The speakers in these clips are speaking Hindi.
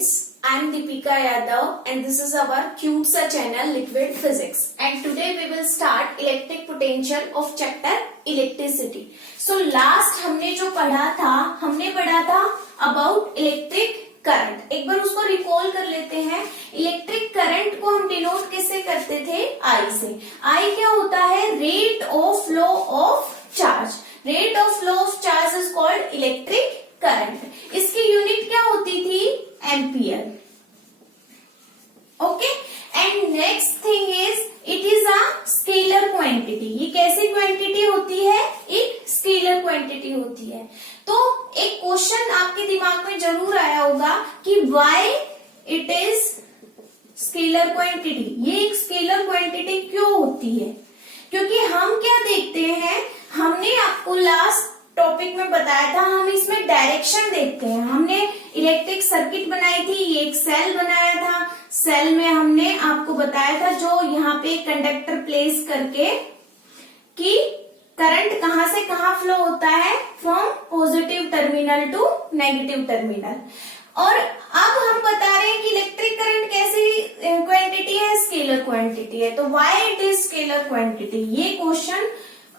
students, I am Deepika Yadav and this is our cute sa channel Liquid Physics, and today we will start electric potential of chapter electricity. So last हमने जो पढ़ा था about electric current. एक बार उसको रिकॉल कर लेते हैं. इलेक्ट्रिक करंट को हम डिनोट किससे करते थे? I से. I क्या होता है? Rate of flow of charge. Rate of flow of charge is called electric current. इसकी यूनिट क्या होती थी? Ampere. Okay. And next thing is it is a scalar quantity. ये कैसी क्वांटिटी होती है? एक स्केलर क्वांटिटी होती है. तो एक क्वेश्चन आपके दिमाग में जरूर आया होगा कि why it is scalar quantity. ये एक स्केलर क्वांटिटी क्यों होती है? क्योंकि हम क्या देखते हैं, हमने आपको लास्ट टॉपिक में बताया था, हम इसमें डायरेक्शन देखते हैं. हमने इलेक्ट्रिक सर्किट बनाई थी, ये एक सेल बनाया था. सेल में हमने आपको बताया था जो यहाँ पे कंडक्टर प्लेस करके कि करंट कहाँ से कहाँ फ्लो होता है, from positive terminal to negative terminal. और अब हम बता रहे हैं कि इलेक्ट्रिक करंट कैसी क्वांटिटी है? स्केलर क्वांटिटी है. तो why it is scalar quantity, ये क्वेश्चन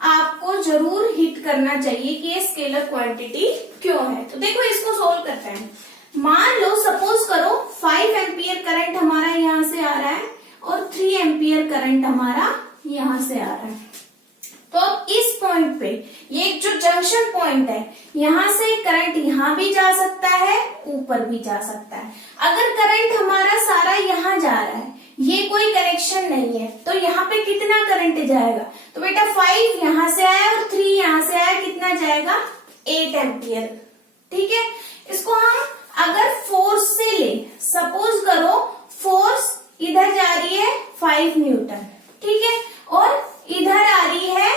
आपको जरूर हिट करना चाहिए कि ये स्केलर क्वांटिटी क्यों है. तो देखो इसको सोल्व करते हैं. मान लो सपोज करो 5 एम्पियर करंट हमारा यहाँ से आ रहा है और 3 एम्पियर करंट हमारा यहाँ से आ रहा है. तो अब इस पॉइंट पे ये जो जंक्शन पॉइंट है, यहाँ से करंट यहाँ भी जा सकता है, ऊपर भी जा सकता है. अगर करंट हमारा सारा यहाँ जा रहा है, ये कोई कनेक्शन नहीं है, तो यहाँ पे कितना करंट जाएगा? तो बेटा 5 यहाँ से आया और 3 यहाँ से आया, कितना जाएगा? 8 एम्पियर. ठीक है. इसको हम अगर फोर्स से ले, सपोज करो फोर्स इधर जा रही है 5 न्यूटन, ठीक है, और इधर आ रही है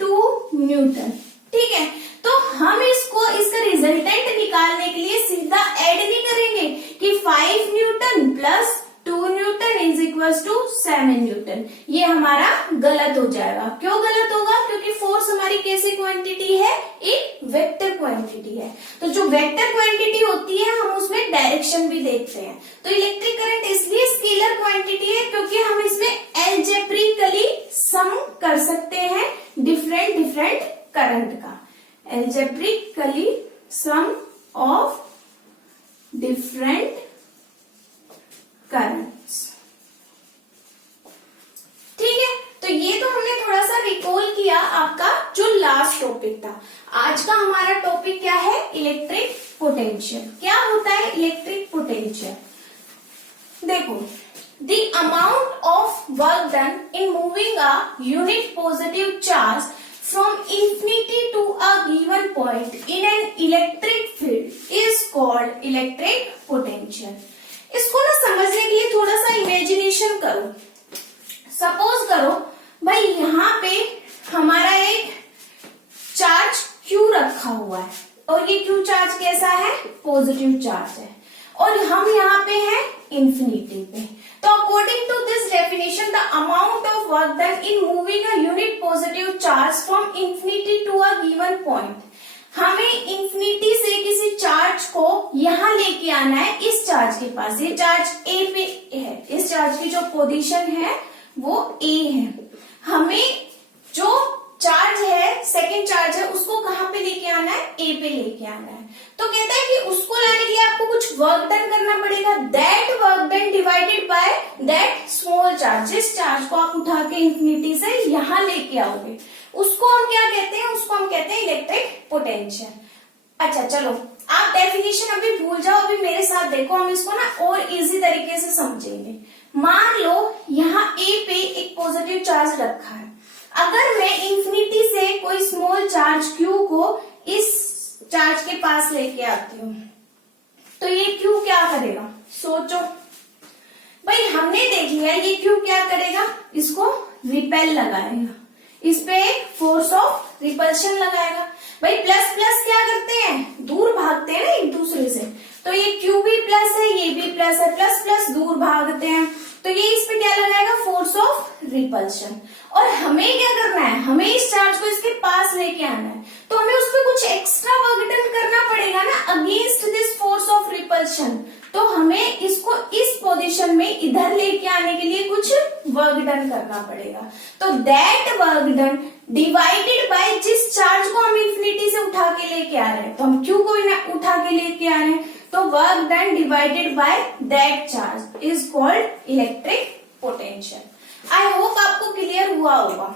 2 न्यूटन. ठीक है. तो हम इसका रिजल्टेंट निकालने के लिए सीधा ऐड नहीं करेंगे कि 5 newton plus 2 newton is equal to 7 newton. ये हमारा गलत हो जाएगा. क्यों गलत होगा? क्योंकि फोर्स हमारी कैसी क्वांटिटी है? एक वेक्टर क्वांटिटी है. तो जो वेक्टर क्वांटिटी होती है हम उसमें डायरेक्शन भी देखते हैं. तो इलेक्ट्रिक करंट इसलिए स्केलर क्वांटिटी है क्योंकि हम इसमें एल्जेब्रिकली सम कर सकते हैं डिफरेंट करंट का. Algebraically sum of different currents. ठीक है. तो ये तो हमने थोड़ा सा रिकॉल किया आपका जो लास्ट टॉपिक था. आज का हमारा टॉपिक क्या है? Electric potential. क्या होता है इलेक्ट्रिक पोटेंशियल? देखो, the amount of work done in moving a unit positive charge from infinity to a given point in an electric field is called electric potential. इसको ना समझने के लिए थोड़ा सा इमेजिनेशन करो. सपोज करो भाई यहाँ पे हमारा एक चार्ज Q रखा हुआ है और ये Q चार्ज कैसा है? पॉजिटिव चार्ज है, और हम यहाँ पे हैं इंफिनिटी पे. तो according to this definition the amount of work done in moving a unit positive charge from infinity to a given point. हमें इंफिनिटी से किसी चार्ज को यहाँ लेके आना है इस चार्ज के पास. ये चार्ज A पे है, इस चार्ज की जो पोजीशन है वो A है. हमें जो चार्ज है, सेकंड चार्ज है, उसको कहाँ पे लेके आना है? A पे लेके आना है. तो कहता है कि उसको लाने के लिए आपको कुछ वर्क डन करना पड़ेगा. That work done divided by that small charge. जिस चार्ज को आप उठा के इंफिनिटी से यहाँ लेके आओगे उसको हम क्या कहते हैं? उसको हम कहते हैं इलेक्ट्रिक पोटेंशियल. अच्छा चलो, आप डेफिनेशन अभी भूल जाओ, अभी मेरे साथ देखो, हम इसको ना और इजी तरीके से समझेंगे. मान लो यहाँ A पे एक पॉजिटिव चार्ज रखा है. अगर मैं इंफिनिटी से कोई स्मॉल चार्ज Q को इस चार्ज के पास लेके आती हूँ, तो ये Q क्या करेगा? सोचो भाई. हमने देख लिया ये Q क्या करेगा? इसको रिपेल लगाएगा, इस पे एक फोर्स ऑफ रिपल्शन लगाएगा. भाई प्लस प्लस क्या करते हैं? दूर भागते हैं ना एक दूसरे से. तो ये Q भी प्लस है, ये भी प्लस है, प्लस प्लस दूर भागते हैं. तो ये इस पे क्या लगाएगा? Force of repulsion. और हमें क्या करना है? हमें इस चार्ज को इसके पास लेके आना है. तो हमें उस पर कुछ एक्स्ट्रा वर्क डन करना पड़ेगा ना against this force of repulsion. तो हमें हमें इसको इस पोजीशन में इधर लेके आने के लिए कुछ वर्क डन करना पड़ेगा। तो that work done divided bye जिस चार्ज को हम इंफिनिटी से उठा के लेके आ रहे हैं, तो हम क्यू को उठा के लेके आ रहे हैं, तो work done divided by that charge is called electric potential. I hope आपको क्लियर हुआ होगा।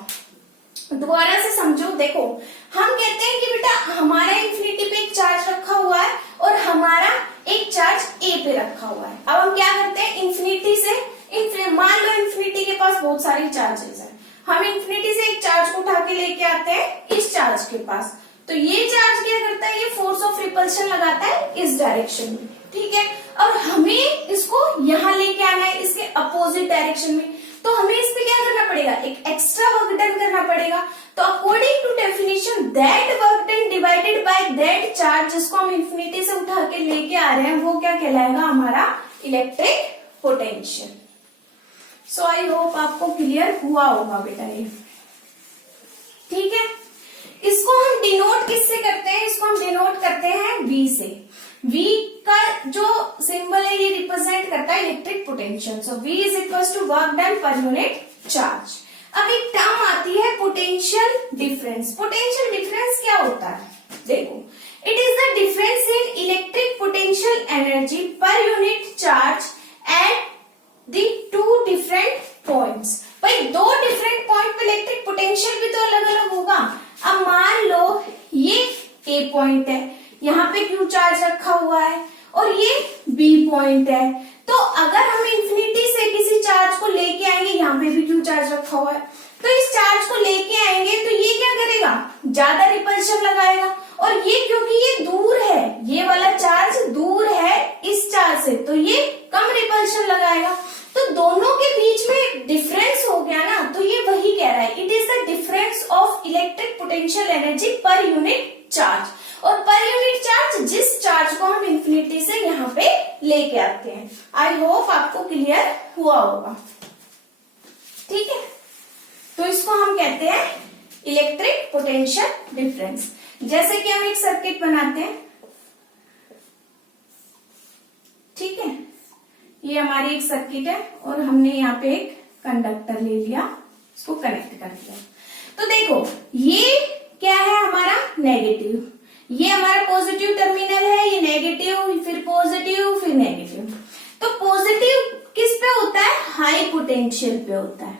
दोबारा से समझो। देखो, हम कहते हैं कि बेटा हमारा इंफिनिटी पे एक चार्ज रखा हुआ है और हमारा एक चार्ज ए पे रखा हुआ है। अब हम क्या करते हैं, इंफिनिटी से मान लो इंफिनिटी के पास बहुत सारी चार्जेस हैं, हम इंफिनिटी से एक चार्ज को उठा के लेके आते हैं इस चार्ज के पास, तो ये चार्ज क्या करता है, ये फोर्स ऑफ रिपल्शन लगाता है इस डायरेक्शन में, ठीक है। और हमें इसको यहाँ लेके आना है इसके अपोजिट डायरेक्शन में, तो हमें इस पे क्या करना पड़ेगा, एक एक्स्ट्रा वर्क डन करना पड़ेगा। तो according to definition that work done divided by that charge जिसको हम इंफिनिटी से उठा के लेके आ रहे हैं, वो क्या कहलाएगा, हमारा electric potential. So I hope आपको क्लियर हुआ होगा बेटा ये, ठीक है। इसको हम डिनोट किससे करते हैं, इसको हम डिनोट करते हैं V से। V का जो सिंबल है ये रिप्रेजेंट करता है electric potential. So V is equal to work done per unit charge. अब एक टर्म आती है पोटेंशियल डिफरेंस। पोटेंशियल डिफरेंस क्या होता है, देखो, it is the difference in electric potential energy per unit charge at the two different points. भाई दो डिफरेंट पॉइंट पे इलेक्ट्रिक पोटेंशियल भी तो अलग अलग होगा। अब मान लो ये A पॉइंट है, यहाँ पे Q चार्ज रखा हुआ है, और ये B पॉइंट है, तो अगर हम इंफिनिटी से किसी चार्ज को लेके आएंगे, यहाँ पे भी Q चार्ज रखा हुआ है, तो इस चार्ज को लेके आएंगे तो ये क्या करेगा, ज्यादा रिपल्शन लगाएगा, और ये क्योंकि ये दूर है, ये वाला चार्ज दूर है इस चार्ज से, तो ये कम रिपल्शन लगाएगा। तो दोनों के बीच में डिफरेंस हो गया ना, तो ये वही कह रहा है, it is the difference of electric potential energy per unit charge. और पर यूनिट चार्ज जिस चार्ज को हम इंफिनिटी से यहाँ पे लेके आते हैं। आई होप आपको क्लियर हुआ होगा, ठीक है। तो इसको हम कहते हैं इलेक्ट्रिक पोटेंशियल डिफरेंस। जैसे कि हम एक सर्किट बनाते हैं, ठीक है, ये हमारी एक सर्किट है और हमने यहाँ पे एक कंडक्टर ले लिया, इसको कनेक्ट कर दिया। तो देखो ये क्या है, हमारा नेगेटिव, ये हमारा पॉजिटिव टर्मिनल है, ये नेगेटिव, फिर पॉजिटिव, फिर नेगेटिव। तो पॉजिटिव किस पे होता है, हाई पोटेंशियल पे होता है,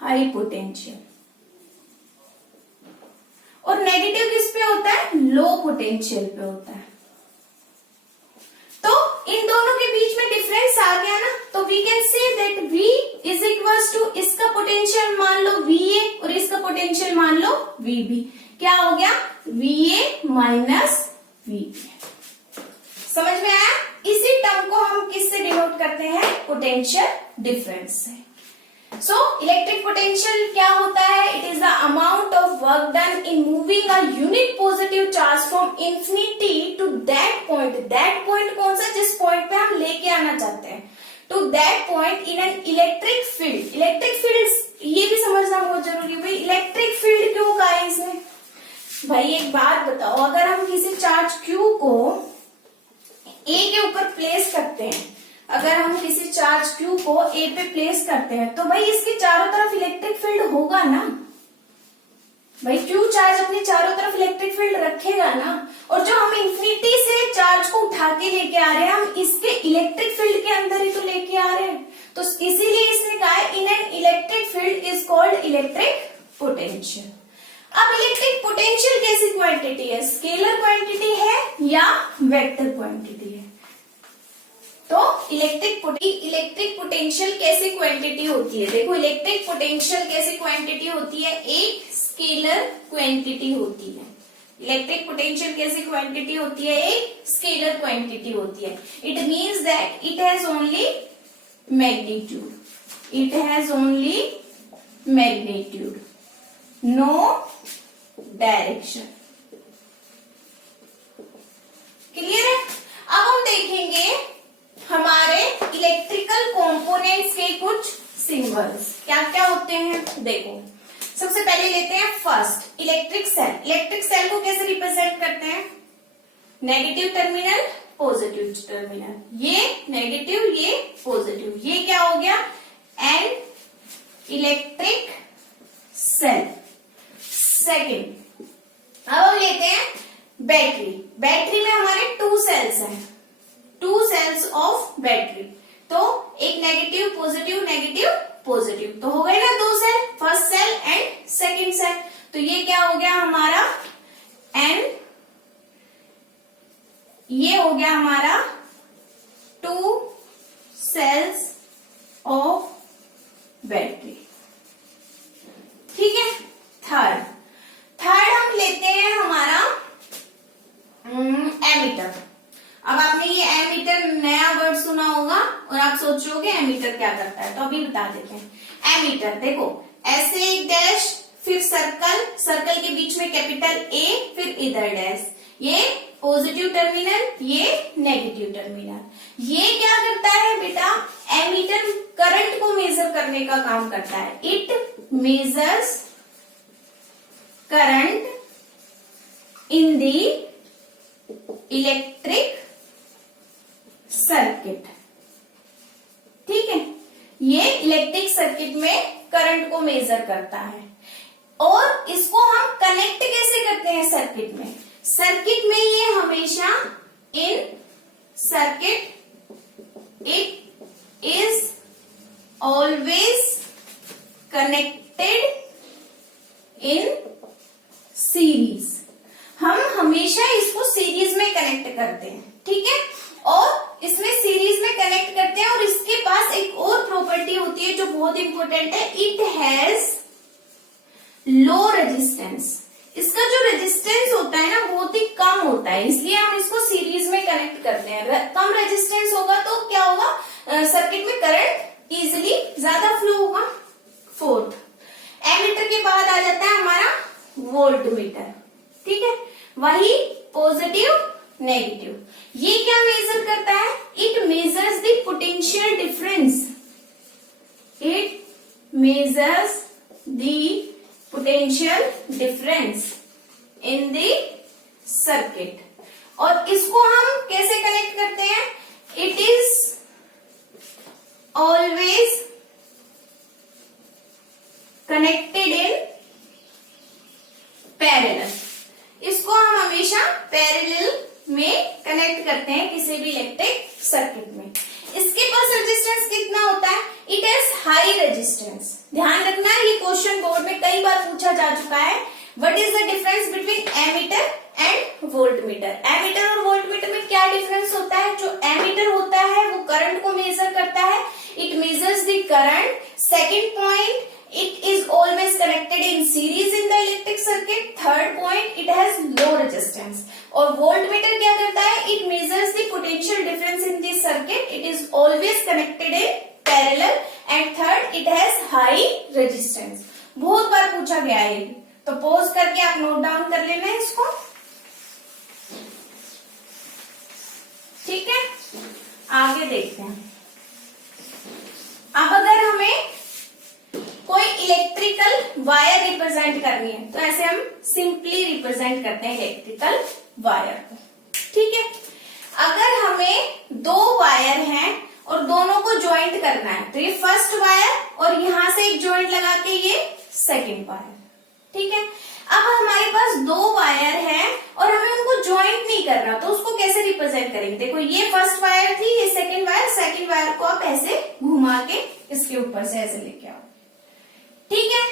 हाई पोटेंशियल, और नेगेटिव किस पे होता है, लो पोटेंशियल पे होता है। तो इन दोनों के बीच में डिफरेंस आ गया ना, तो we can say that V is equals to, इसका पोटेंशियल मान लो VA और इसका पोटेंशियल मान लो VB, क्या हो गया, VA माइनस VB। समझ में आया। इसी टर्म को हम किससे डिनोट करते हैं, पोटेंशियल डिफरेंस से। सो इलेक्ट्रिक पोटेंशियल क्या होता है, it is the amount of work done in moving a unit positive charge from infinity to that point. That point कौन सा, जिस पॉइंट पे हम लेके आना चाहते हैं, to that point in an electric field. Electric field ये भी समझना बहुत जरूरी है भाई, इलेक्ट्रिक फील्ड क्यों कहा है इसमें। भाई एक बात बताओ, अगर हम किसी चार्ज Q को A के ऊपर प्लेस करते हैं, अगर हम किसी चार्ज Q को A पे प्लेस करते हैं, तो भाई इसके चारों तरफ इलेक्ट्रिक फील्ड होगा ना। भाई Q चार्ज अपने चारों तरफ इलेक्ट्रिक फील्ड रखेगा ना, और जो हम इंफिनिटी से चार्ज को उठा के लेके आ रहे हैं, हम इसके इलेक्ट्रिक फील्ड के अंदर ही तो लेके आ रहे हैं। तो इसीलिए इसने कहा है इन an electric field is called electric potential. अब इलेक्ट्रिक पोटेंशियल कैसी क्वांटिटी है, स्केलर क्वांटिटी है या वेक्टर क्वांटिटी है। तो इलेक्ट्रिक पोटेंशियल कैसी क्वांटिटी होती है, देखो इलेक्ट्रिक पोटेंशियल कैसी क्वांटिटी होती है, एक स्केलर क्वांटिटी होती है। इलेक्ट्रिक पोटेंशियल कैसी क्वांटिटी होती है, एक स्केलर क्वांटिटी होती है। It means that it has only magnitude, it has only magnitude, no direction. Clear है। अब हम देखेंगे हमारे इलेक्ट्रिकल कंपोनेंट्स के कुछ सिंबल्स क्या क्या होते हैं। देखो सबसे पहले लेते हैं first electric cell. Electric cell को कैसे रिप्रेजेंट करते हैं, नेगेटिव टर्मिनल, पॉजिटिव टर्मिनल, ये नेगेटिव, ये पॉजिटिव, ये क्या हो गया, एन इलेक्ट्रिक सेल। सेकेंड, अब हम लेते हैं बैटरी। बैटरी में हमारे 2 सेल्स हैं, 2 सेल्स ऑफ बैटरी। तो एक नेगेटिव पॉजिटिव, नेगेटिव पॉजिटिव, तो हो गए ना 2 cell, first cell and second cell. तो ये क्या हो गया हमारा एन, ये हो गया हमारा 2 सेल्स ऑफ बैटरी। ठीक है। थर्ड हम लेते हैं हमारा एमीटर। अब आपने ये एमीटर नया वर्ड सुना होगा और आप सोच रहे हो एमीटर क्या करता है, तो अभी बता देते हैं। एमीटर देखो, ऐसे एक डैश, फिर सर्कल, सर्कल के बीच में कैपिटल ए, फिर इधर डैश, ये पॉजिटिव टर्मिनल, ये नेगेटिव टर्मिनल। ये क्या करता है बेटा, एमीटर करंट को मेजर करने का काम करता है। It measures current in the electric circuit. ठीक है, ये इलेक्ट्रिक सर्किट में करंट को मेजर करता है। और इसको हम कनेक्ट कैसे करते हैं सर्किट में, सर्किट में ये हमेशा इन circuit it is always connected in series. हम हमेशा इसको सीरीज में कनेक्ट करते हैं। ठीक है, और इसमें सीरीज में कनेक्ट करते हैं। और इसके पास एक और प्रॉपर्टी होती है जो बहुत इंपॉर्टेंट है, इट हैज लो रेजिस्टेंस। इसका जो रेजिस्टेंस होता है ना बहुत ही कम होता है, इसलिए हम इसको सीरीज में कनेक्ट करते हैं। कम रेजिस्टेंस होगा तो क्या होगा, सर्किट में करंट इजिली ज्यादा फ्लो होगा। फोर्थ, एमीटर के बाद आ जाता है हमारा वोल्ट मीटर। ठीक है, वही पॉजिटिव नेगेटिव। ये क्या मेजर करता है, it measures the potential difference, it measures the potential difference in the circuit. और इसको हम कैसे कनेक्ट करते हैं, it is always connected in parallel. इसको हम हमेशा पैरेलल में कनेक्ट करते हैं किसी भी इलेक्ट्रिक सर्किट में। इसके पास रेजिस्टेंस कितना होता है, इट हैज हाई रेजिस्टेंस। ध्यान रखना, ये क्वेश्चन बोर्ड में कई बार पूछा जा चुका है। What is the difference between ammeter and volt meter. Ammeter और वोल्ट मीटर में क्या डिफरेंस होता है, जो एमीटर होता है वो करंट को मेजर करता है, it measures the current. Second point, it is always connected in series in the electric circuit. Third point, it has low resistance. और voltmeter क्या करता है, it measures the potential difference in the circuit. It is always connected in parallel. And third, it has high resistance. बहुत बार पूछा गया है, तो पॉज करके आप नोट डाउन कर लेना है इसको। ठीक है, आगे देखते हैं। अब अगर हमें कोई इलेक्ट्रिकल वायर रिप्रेजेंट करनी है तो ऐसे हम सिंपली रिप्रेजेंट करते हैं इलेक्ट्रिकल वायर को। ठीक है, अगर हमें 2 वायर हैं और दोनों को ज्वाइंट करना है तो ये फर्स्ट वायर और यहां से एक ज्वाइंट लगा के ये सेकंड वायर। ठीक है, अब हमारे पास 2 वायर हैं और हमें उनको ज्वाइंट नहीं करना, तो उसको कैसे रिप्रेजेंट करेंगे। देखो, ये फर्स्ट वायर थी, ये सेकंड वायर को आप ऐसे घुमा के इसके ऊपर से ऐसे लेके आओ। ठीक है,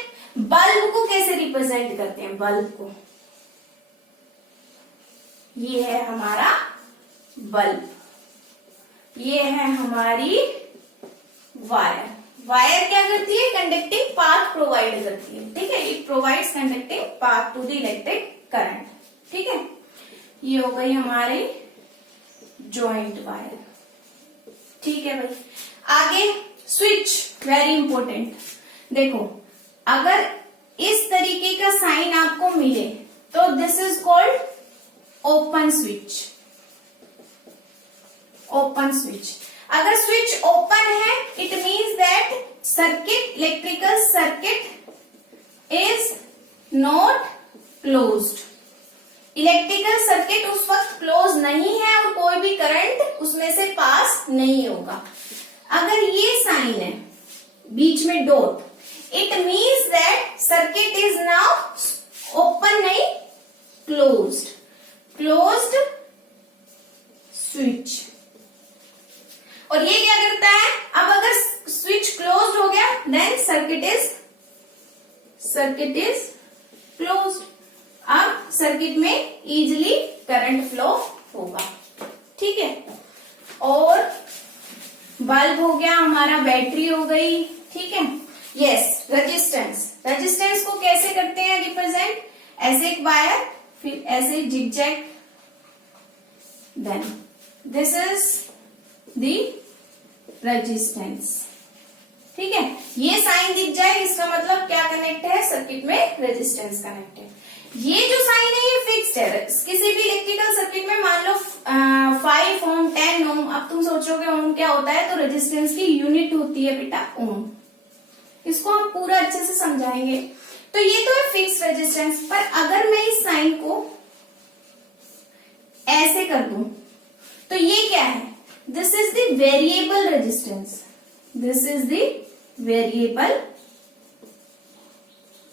बल्ब को कैसे रिप्रेजेंट करते हैं, बल्ब को, ये है हमारा बल्ब, ये है हमारी वायर। वायर क्या करती है, कंडक्टिंग पाथ प्रोवाइड करती है। ठीक है, it provides conducting path to the electric current. ठीक है, ये हो गई हमारी जॉइंट वायर। ठीक है भाई, आगे स्विच, वेरी इंपॉर्टेंट। देखो, अगर इस तरीके का साइन आपको मिले तो this is called open switch. Open switch, अगर स्विच ओपन है it means that circuit, electrical circuit is not closed. Electrical circuit उस वक्त क्लोज नहीं है और कोई भी करंट उसमें से पास नहीं होगा। अगर ये साइन है बीच में dot, it means that circuit is now open नहीं क्लोज्ड, क्लोज्ड स्विच। और ये क्या करता है, अब अगर स्विच क्लोज्ड हो गया देन सर्किट इज क्लोज्ड। अब सर्किट में इजीली करंट फ्लो होगा, ठीक है। और बल्ब हो गया हमारा, बैटरी हो गई, ठीक है। यस, रेजिस्टेंस, रेजिस्टेंस को कैसे करते हैं रिप्रेजेंट, ऐसे एक वायर, फिर ऐसे zigzag, then this is the resistance, ठीक है। ये साइन दिख जाए इसका मतलब क्या कनेक्ट है, सर्किट में रेजिस्टेंस कनेक्ट है। ये जो साइन है ये फिक्स्ड है। किसी भी इलेक्ट्रिकल सर्किट में मान लो 5 ओम 10 ओम, अब तुम सोचोगे ओम क्या होता है, तो रेजिस्टेंस की यूनिट होती है बेटा ओम। इसको हम पूरा अच्छे से समझाएंगे। तो ये तो है फिक्स्ड रेजिस्टेंस, पर अगर मैं इस साइन को ऐसे कर दूं तो ये क्या है, this is the variable resistance, this is the variable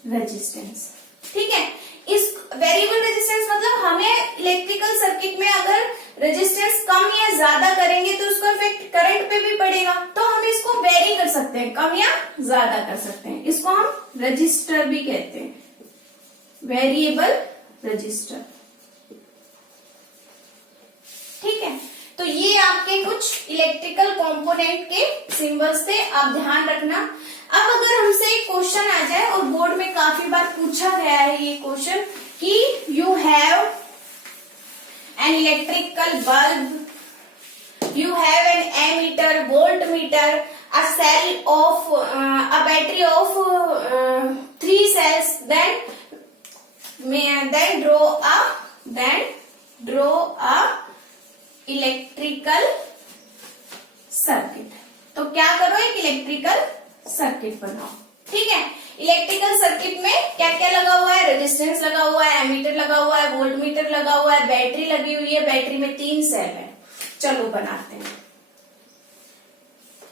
resistance, ठीक है। इस वेरिएबल रेजिस्टेंस मतलब हमें इलेक्ट्रिकल सर्किट में अगर रेजिस्टेंस कम या ज्यादा करेंगे तो उसका इफेक्ट करंट पे भी पड़ेगा, तो हम इसको वेरी कर सकते हैं, कम या ज्यादा कर सकते हैं। इसको हम रजिस्टर भी कहते हैं, वेरिएबल रजिस्टर, ठीक है। तो ये आपके कुछ इलेक्ट्रिकल कंपोनेंट के सिंबल्स थे, आप ध्यान रखना। अब अगर हमसे एक क्वेश्चन आ जाए, और बोर्ड में काफी बार पूछा गया है ये क्वेश्चन, कि you have an electrical bulb, you have an ammeter, volt meter, a cell of a battery of 3 cells, then draw a electrical circuit. तो क्या करो, एक इलेक्ट्रिकल सर्किट बनाओ, ठीक है। इलेक्ट्रिकल सर्किट में क्या क्या लगा हुआ है, रेजिस्टेंस लगा हुआ है, एमीटर लगा हुआ है, वोल्ट मीटर लगा हुआ है, बैटरी लगी हुई है, बैटरी में 3 सेल है। चलो बनाते हैं,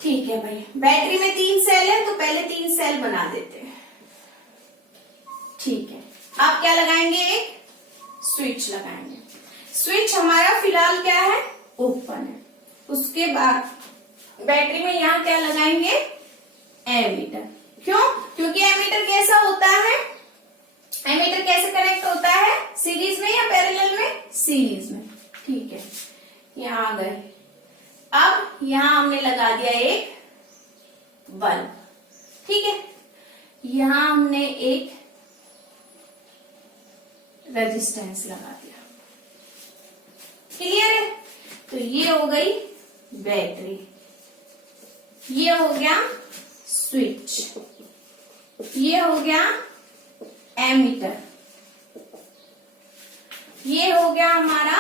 ठीक है भाई। बैटरी में 3 सेल है तो पहले 3 सेल बना देते हैं, ठीक है। आप क्या लगाएंगे, एक स्विच लगाएंगे। स्विच हमारा फिलहाल क्या है, ओपन है। उसके बाद बैटरी में यहां क्या लगाएंगे, एमीटर। क्यों, क्योंकि एमीटर कैसा होता है, एमीटर कैसे कनेक्ट होता है, सीरीज में या पैरेलल में, सीरीज में, ठीक है। यहां आ गए। अब यहां हमने लगा दिया एक बल्ब, ठीक है। यहां हमने एक रेजिस्टेंस लगा दिया, क्लियर है। तो ये हो गई बैटरी, ये हो गया स्विच, ये हो गया एमीटर, ये हो गया हमारा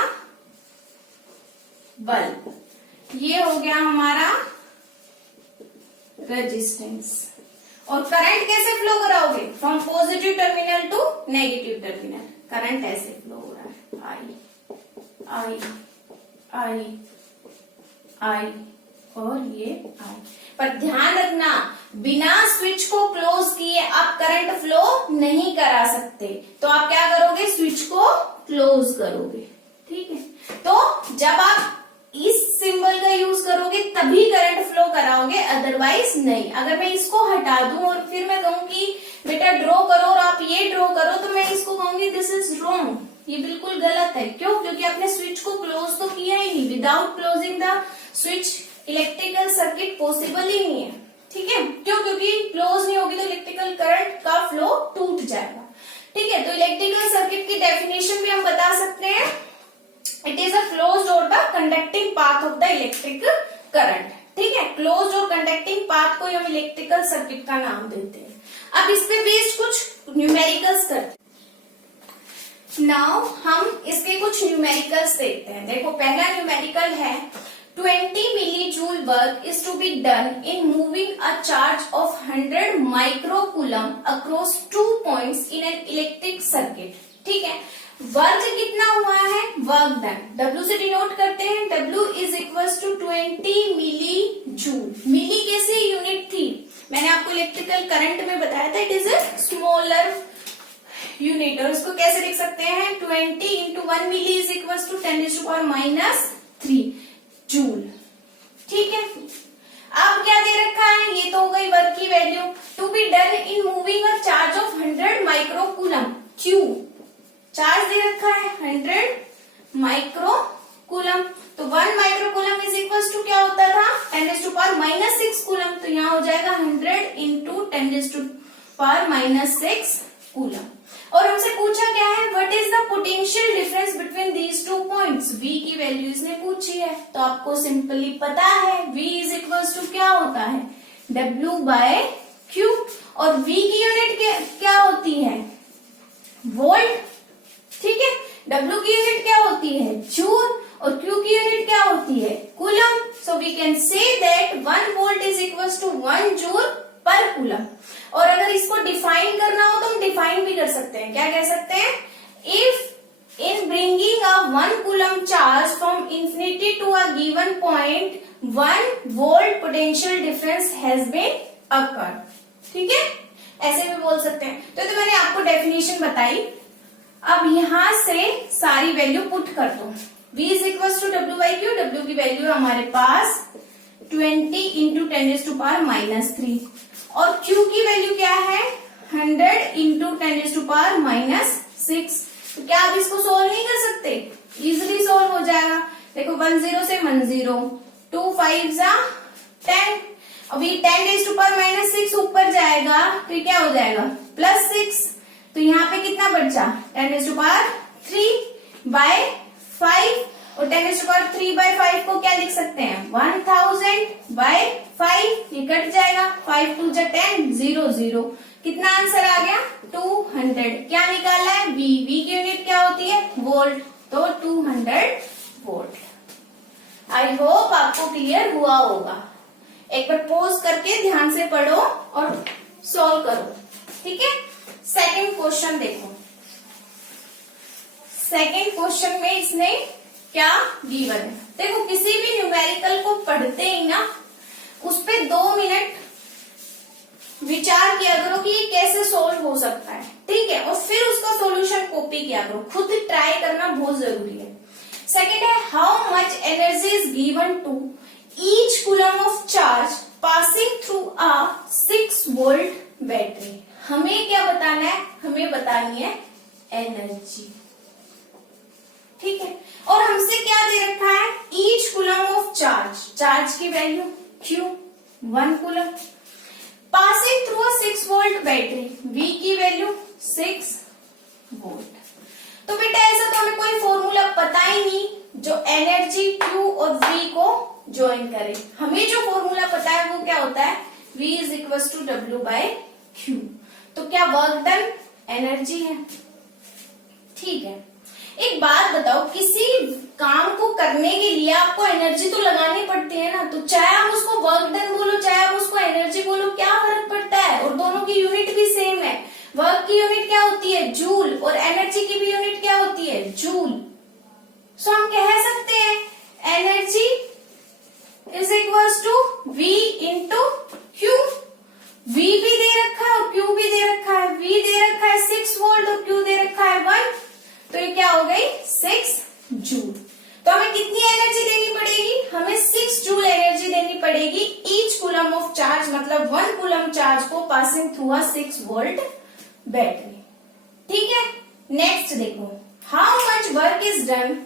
बल्ब, ये हो गया हमारा रेजिस्टेंस। और करंट कैसे फ्लो कराओगे, from positive terminal to negative terminal. Current ऐसे फ्लो हो रहा है, आई आई आई और ये आई। पर ध्यान रखना, बिना स्विच को क्लोज किए आप करंट फ्लो नहीं करा सकते। तो आप क्या करोगे, स्विच को क्लोज करोगे, ठीक है। तो जब आप इस सिंबल का यूज करोगे तभी करंट फ्लो कराओगे, अदरवाइज नहीं। अगर मैं इसको हटा दूं और फिर मैं कहूं कि बेटा ड्रॉ करो और आप ये ड्रॉ करो, तो मैं इसको कहूंगी दिस इज रॉन्ग, ये बिल्कुल गलत है। क्यों, क्योंकि आपने स्विच को क्लोज तो किया ही नहीं। Without closing the switch electrical circuit possible ही नहीं है, ठीक है। क्यों, क्योंकि क्लोज नहीं होगी तो इलेक्ट्रिकल करंट का फ्लो टूट जाएगा, ठीक है। तो इलेक्ट्रिकल सर्किट की डेफिनेशन भी हम बता सकते हैं, इट इज अ क्लोज्ड और the conducting path of the electric current, ठीक है। क्लोज्ड और कंडक्टिंग पाथ को हम इलेक्ट्रिकल सर्किट का नाम देते हैं। अब इस पे बेस्ड कुछ न्यूमेरिकल्स करते हैं। नाउ हम इसके कुछ न्यूमेरिकल्स देखते हैं। देखो, पहला न्यूमेरिकल है 20 मिलीजूल work is to be done in moving a charge of 100 microcoulomb across 2 points in an electric circuit, ठीक है। वर्क कितना हुआ है, वर्क डन, W से डिनोट करते हैं, W is equals to 20 milli joule. Milli कैसे यूनिट थी, मैंने आपको इलेक्ट्रिकल करंट में बताया था, it is a smaller unit, और इसको कैसे लिख सकते हैं, 20 into 1 milli is equals to 10⁻³ joule. ठीक है, अब क्या दे रखा है, ये तो हो गई वर्क की वैल्यू। To be done in moving a charge of 100 micro coulomb, Q charge दे रखा है 100 माइक्रो कूलम, तो 1 micro coulomb is equal to क्या होता था, 10⁻⁻6 कूलम, तो यहाँ हो जाएगा 100 इंटू 10⁻⁻6 कूलम। और हमसे पूछा क्या है, what is the potential difference between these two points, V की वैल्यू इसने पूछी है, तो आपको सिंपली पता है V इज इक्वल टू क्या होता है, W बाय Q, और V की यूनिट क्या होती है, वोल्ट। ठीक है, W की यूनिट क्या होती है, जूल, और Q की यूनिट क्या होती है, coulomb. So we can say that 1 volt is equal to 1 joule per coulomb. और अगर इसको डिफाइन करना हो तो हम डिफाइन भी कर सकते हैं, क्या कह सकते हैं, if in bringing a 1 coulomb charge from infinity to a given point 1 volt potential difference has been occurred. ठीक है, ऐसे भी बोल सकते हैं। तो मैंने आपको डेफिनेशन बताई, अब यहां से सारी वैल्यू पुट कर दो। V is equal to W by Q, W की वैल्यू है हमारे पास 20 इंटू 10⁻³ और Q की वैल्यू क्या है, 100 इंटू 10⁻⁻6। तो क्या आप इसको सोल्व नहीं कर सकते, इजिली सोल्व हो जाएगा। देखो 10 से 10, 2 5 जा 10, अभी 10⁻⁻6 ऊपर जाएगा तो ये क्या हो जाएगा, +6, तो यहाँ पे कितना बचा, 10⁻³ और 10⁻³ को क्या लिख सकते हैं, 1000/5, ये कट जाएगा, 5 2 जा 10, 0 0, कितना आंसर आ गया, 200। क्या निकाला है, V की यूनिट क्या होती है, वोल्ट, तो 200 वोल्ट। आई होप आपको क्लियर हुआ होगा। एक बार पॉज करके ध्यान से पढ़ो और सॉल्व करो। ठीक है, सेकंड क्वेश्चन देखो। सेकंड क्वेश्चन में इसने क्या गिवन है, देखो किसी भी न्यूमेरिकल को पढ़ते ही ना उस पे 2 मिनट विचार किया करो कि ये कैसे सोल्व हो सकता है। ठीक है, और फिर उसका सॉल्यूशन कॉपी किया करो, खुद ट्राई करना बहुत जरूरी है। सेकंड है, how much energy is given to each coulomb of charge passing through a 6 volt battery. हमें क्या बताना है, हमें बतानी है एनर्जी। ठीक है, और हमसे क्या दे रखा है, each coulomb of charge, charge की value Q 1 coulomb, passing through a 6 volt battery, V की वैल्यू 6 वोल्ट। तो बेटा ऐसा तो हमें कोई फॉर्मूला पता ही नहीं जो एनर्जी Q और V को ज्वाइन करे। हमें जो फॉर्मूला पता है वो क्या होता है, V is equal to W by Q। तो क्या वर्क डन एनर्जी है। ठीक है, एक बात बताओ, किसी काम को करने के लिए आपको एनर्जी तो लगानी पड़ती है ना, तो चाहे आप उसको वर्क डन बोलो चाहे आप उसको एनर्जी बोलो, क्या फर्क पड़ता है, और दोनों की यूनिट भी सेम है। वर्क की यूनिट क्या होती है, जूल, और एनर्जी की भी यूनिट क्या होती है, जूल। सो हम कह सकते हैं energy is equal to V into Q। V भी दे रखा है और Q भी दे रखा है। V दे रखा है 6 वोल्ट और Q दे रखा है 1, तो ये क्या हो गई, 6 जूल। तो हमें कितनी एनर्जी देनी पड़ेगी, हमें 6 जूल एनर्जी देनी पड़ेगी ईच कूलम ऑफ चार्ज, मतलब 1 कूलम चार्ज को passing through a 6 volt battery. ठीक है, नेक्स्ट देखो, how much work is done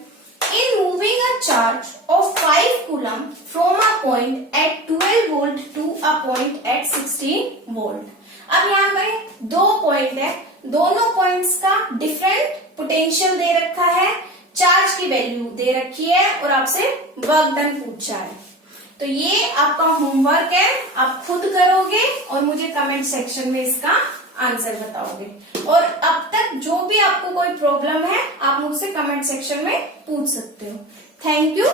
in moving a charge of 5 coulomb from a point at 12 volt to a point at 16 volt। अब यहाँ पे 2 पॉइंट है, दोनों पॉइंट्स का डिफरेंट पोटेंशियल दे रखा है, चार्ज की वैल्यू दे रखी है और आपसे वर्क डन पूछा है। तो ये आपका होमवर्क है, आप खुद करोगे और मुझे कमेंट सेक्शन में इसका आंसर बताओगे। और अब तक जो भी आपको कोई प्रॉब्लम है आप मुझसे कमेंट सेक्शन में पूछ सकते हो। Thank you.